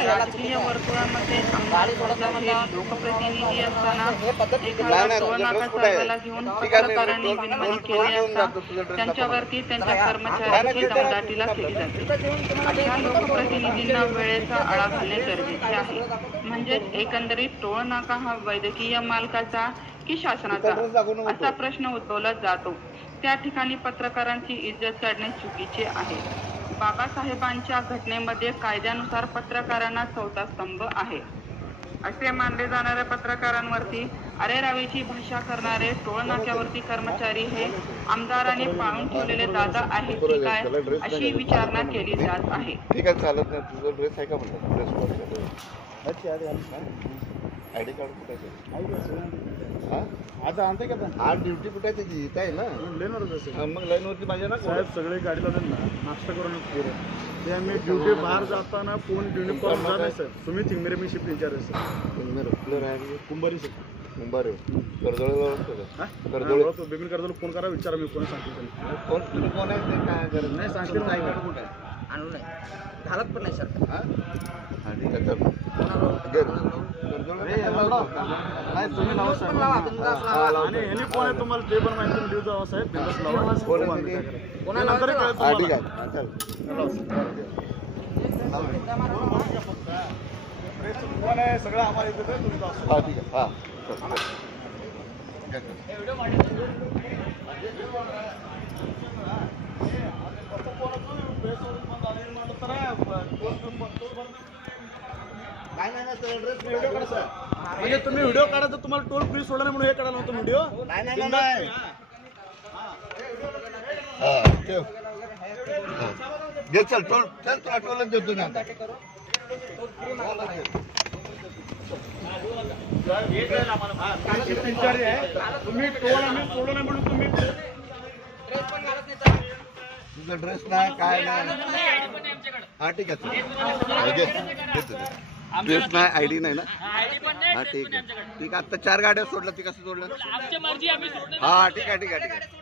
राजकीय वर्तुळामध्ये लोकप्रतिनिधी असताना टोळनाका चळवळीला घेऊन पत्रकारांनी विनवणी केली असता त्यांच्यावरती त्यांच्या कर्मचाऱ्यांची दमदाटीला केली जाते। अशा लोकप्रतिनिधींना वेळेचा आळा घालणे गरजेचे आहे। म्हणजेच एकंदरीत टोळनाका हा वैद्यकीय मालकाचा की शासनाचा असा प्रश्न उद्भवला जातो। त्या ठिकाणी पत्रकारांची इज्जत काढणे चुकीचे आहे। बाबासाहेबांच्या घटनेमध्ये कायद्यानुसार पत्रकारांना चौथा स्तंभ आहे असे मानले जाणाऱ्या पत्रकारांवरती अरेरावीची भाषा करणारे टोळनाक्यावरती कर्मचारी हे आमदारांनी पाळून ठेवलेले दादा आहेत की काय अशी विचारणा केली जात आहे। ठीक आहे, चालत नाही। तुझा ड्रेस आहे का म्हणलं? ड्रेस कोड आयडी कार्ड कुठे आहे? आता आणते का? आज ड्युटी कुठे आहे त्याची? इथं आहे ना लेनवरच असेल। मग लाईनवरती पाहिजे ना साहेब, सगळे गाडीला नाश्ता करून ते आम्ही ड्युटी बाहेर जाताना फोन ड्युटी करून जात नाही सर। तुम्ही थिंगमेरे मी शिफ्ट इंचार्ज आहे सर। कुंभारी सर। कुंभारे कर्जोळेला कर्जोळ बिपिन कर्जोळ फोन करा, विचारा, मी कोण सांगतो। कोण तुम्ही कोण आहे ते काय गरज नाही सांगते ना। आई कार्ड कुठे आहे? आणून नाही घालत पण नाही सर। हां ठीक आहे, चल नाही तुम्ही लावा साहेब। आणि यांनी कोण आहे तुम्हाला ते पण माहिती देऊ जावा साहेब। बिंदास लावा। कोणाला नंतर कळेल हां ठीक तुम्हाला। आहे, चल कोण आहे सगळं आम्हाला इथे तुम्ही जावा। हां ठीक आहे, हां म्हणजे तुम्ही व्हिडिओ काढा तर तुम्हाला टोल फ्री सोडा नाही म्हणून हे काढायला नव्हतं व्हिडिओ। नाही हां ठेव घे, चल टोल, चल तुला टोलच देतो ना आता। तुम्ही टोल आम्ही सोडलं नाही म्हणून तुम्ही तुझा ड्रेस नाही काय नाही। हां ठीक आहे, ड्रेस नाही, आयडी नाही ना? हां ठीक आहे, ठीक आहे। आता 4 गाड्या सोडल्या, ती कसं सोडलं? हां ठीक आहे, ठीक आहे, ठीक आहे।